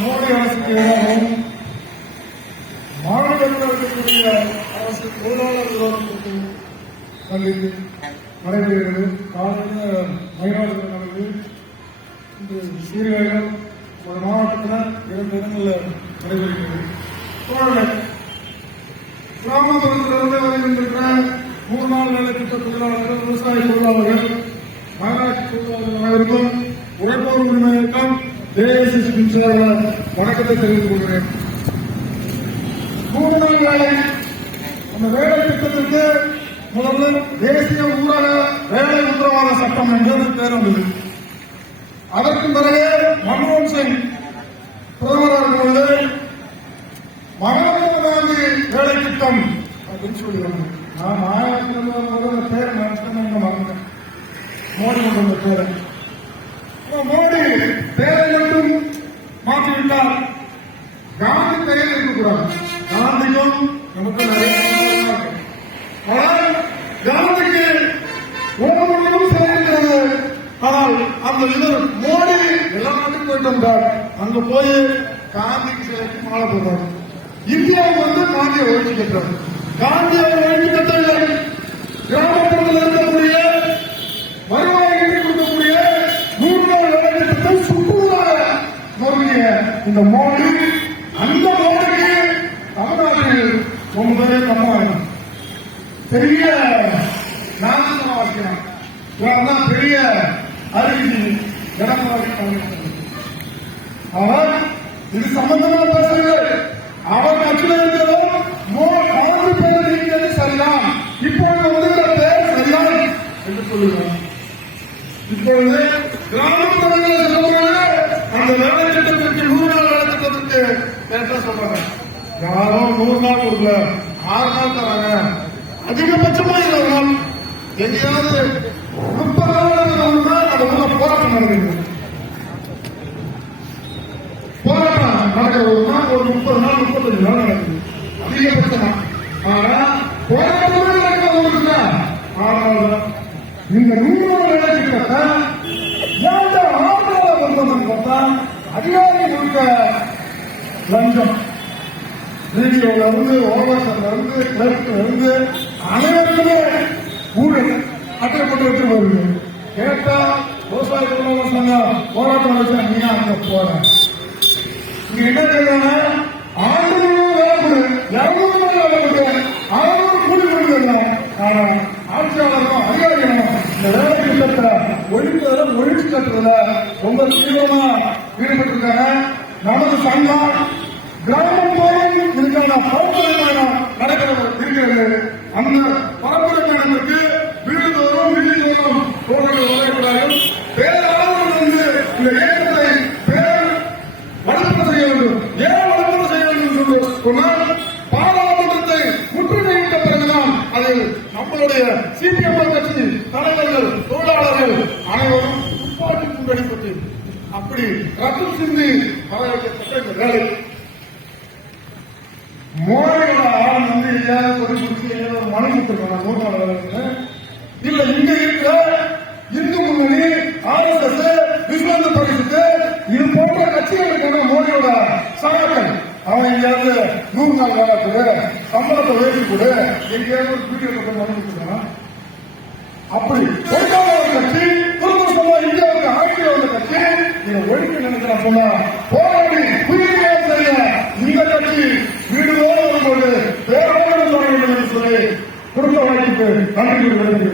மோடி அரசுக்கு எதிராகவும் மாநிலத்தில் இருக்கக்கூடிய அரசு தொழிலாளர் விரோதத்திற்கு கண்டித்து நடைபெறுகிறது. காலையில் மயிலாடுதுறை நடந்து இன்று சீர்காழியில் ஒரு மாவட்டத்தில் 2 இடங்களில் நடைபெறுகிறது. கிராமப்புறத்திலிருந்து வருகின்ற 3 நாள் வேலை திட்ட தொழிலாளர்கள், விவசாய தொழிலாளர்கள், மாநகராட்சி தொழிலாளர்கள் அனைவருக்கும் உழைப்போர் உரிமை இயக்கம் தேசிய வணக்கத்தை தெரிவித்துக் கொள்கிறேன். 3 நாள் வேலை அந்த வேலை திட்டத்திற்கு முதல்ல தேசிய ஊரக வேலை உத்தரவாத சட்டம் என்று பெயர் வந்தது. அதற்கு பிறகு மன்மோகன் சிங் பிரதமராக இருந்து மகாத்மா காந்தி வேலை திட்டம் அப்படின்னு சொல்லுவாங்க. நான் 1900 பேர் மறந்தேன். மோடி கொண்டு வந்த பேரை மோடி பேரை மட்டும் மாற்றிவிட்டார். காந்தி பெயர் இருக்கக்கூடாது. காந்திக்கும் நமக்கு நிறைய ஆனால் காந்திக்கு ஒவ்வொன்றும் சேர்க்கிறது. ஆனால் அந்த இவர் மோடி எல்லா நாட்டுக்கும் போயிட்டு வந்தார். அங்க போய் காந்திக்கு சிலைக்கு மாலை போடுறாரு. இந்தியாவுக்கு காந்தியை ஒழிச்சு கட்டுறாரு. காந்தியை ஒழிச்சு கட்டவில்லை. கிராமப்புறத்தில் இருக்கக்கூடிய வருவாயை கொடுக்கக்கூடிய 100 நாள் வேலை திட்டத்தை சுற்றுவதாக மறுபடிய இந்த மோடி, அந்த மோடிக்கு தமிழ்நாட்டில் 9 கம்மாயம் பெரிய நாசமாக்கினான். பெரிய அறிவிச்சி எடப்பாடி பழனிசாமி. அவர் இது சம்பந்தமா பேசுகிறது. அவர் கட்சியில் இருக்கிறதும் மோடி பேர் நீக்கிறது சரிதான், இப்பொழுது வந்துகிற பேர் சரிதான் என்று சொல்லுகிறார். இப்பொழுது கிராமப்புறங்களில் சொல்லும்போது அந்த வேலை திட்டத்திற்கு 100 நாள் வேலை திட்டத்திற்கு என்ன சொல்றாங்க? யாரும் 100 நாள் கொடுக்கல, 6 நாள் தராங்க. அதிகபட்சமா 20 நாள். எங்கேயாவது 30 நாள் அது உள்ள போராட்டம் நடக்குது. போராட்டம் நடக்கிறதுனா ஒரு 30 நாள் 35 நாள் நடக்குது அதிகபட்சமா. ஆனா போராட்டமே நடக்கிறது. ஆனால் இந்த 100 நாள் வேலை திட்டத்தை பார்த்தா அதிகாரி கொடுக்க லஞ்சம், ரேடியோல இருந்து ஓவர்ல இருந்து கிளர்க்ல இருந்து அனைவருக்குமே ஊழல் அட்டை போட்டு வச்சு வருது. கேட்டா விவசாய தொழிலாளர் சங்க போராட்டம் வச்சா நீங்க அங்க போற இங்க என்ன செய்யறாங்க? 600 வேலை கொடு, 200 வேலை கொடு, 600 கூலி கொடுக்கல. ஆனா ஆட்சியாளரும் அதிகாரிகளும் இந்த வேலை திட்டத்தை ஒழிச்சு கட்டுறதுல ரொம்ப தீவிரமா ஈடுபட்டிருக்காங்க. நமது சங்கம் கிராமத்தோறும் இதுக்கான பரப்புரை பயணம் இருக்கிறது. அந்த பரப்புரை பயணத்திற்கு வீடுதோறும் வீடுதோறும் தோழர்கள் வரக்கூடாது. பேராளர்கள் வந்து இந்த இயக்கத்தை வளர்ப்பு செய்ய வேண்டும். ஏன் வளர்ப்பு செய்ய வேண்டும் என்று சொன்னால் பாராளுமன்றத்தை முற்றுகையிட்ட பிறகுதான் அதில் நம்மளுடைய சிபிஎம் கட்சி தலைவர்கள் தொழிலாளர்கள் அனைவரும் துப்பாக்கி குண்டடிப்பட்டு அப்படி ரத்தம் சிந்தி வரவேற்கப்பட்ட இந்த வேலை மோடியோட ஆள் வந்து எங்கேயாவது ஒரு குறித்து ஒரு மனு கொடுத்துருக்காங்க 100 நாள் வேலை. இல்ல இங்க இருக்கிற இந்து முன்னணி, RSS, விஸ்வந்த பரிசுக்கு இது போன்ற கட்சிகளுக்கு மோடியோட சகாக்கள் அவன் எங்கேயாவது 100 நாள் வேலை கொடு, சம்பளத்தை உயர்த்தி கொடு, எங்கேயாவது ஒரு வீடியோ மனு கொடுத்துருக்காங்க. அப்படி ஒழுங்கான ஒரு கட்சி திரும்ப இந்தியாவுக்கு ஆட்சியில் வந்த கட்சி இதை ஒழிக்க நினைக்கிறேன் சொன்னா போராடி புதிய செய்ய இந்த கட்சி வீடுவோடு வரும்போது வேறோடு சொல்ல வேண்டும் என்று சொல்லி கொடுத்த வாய்ப்புக்கு நன்றி.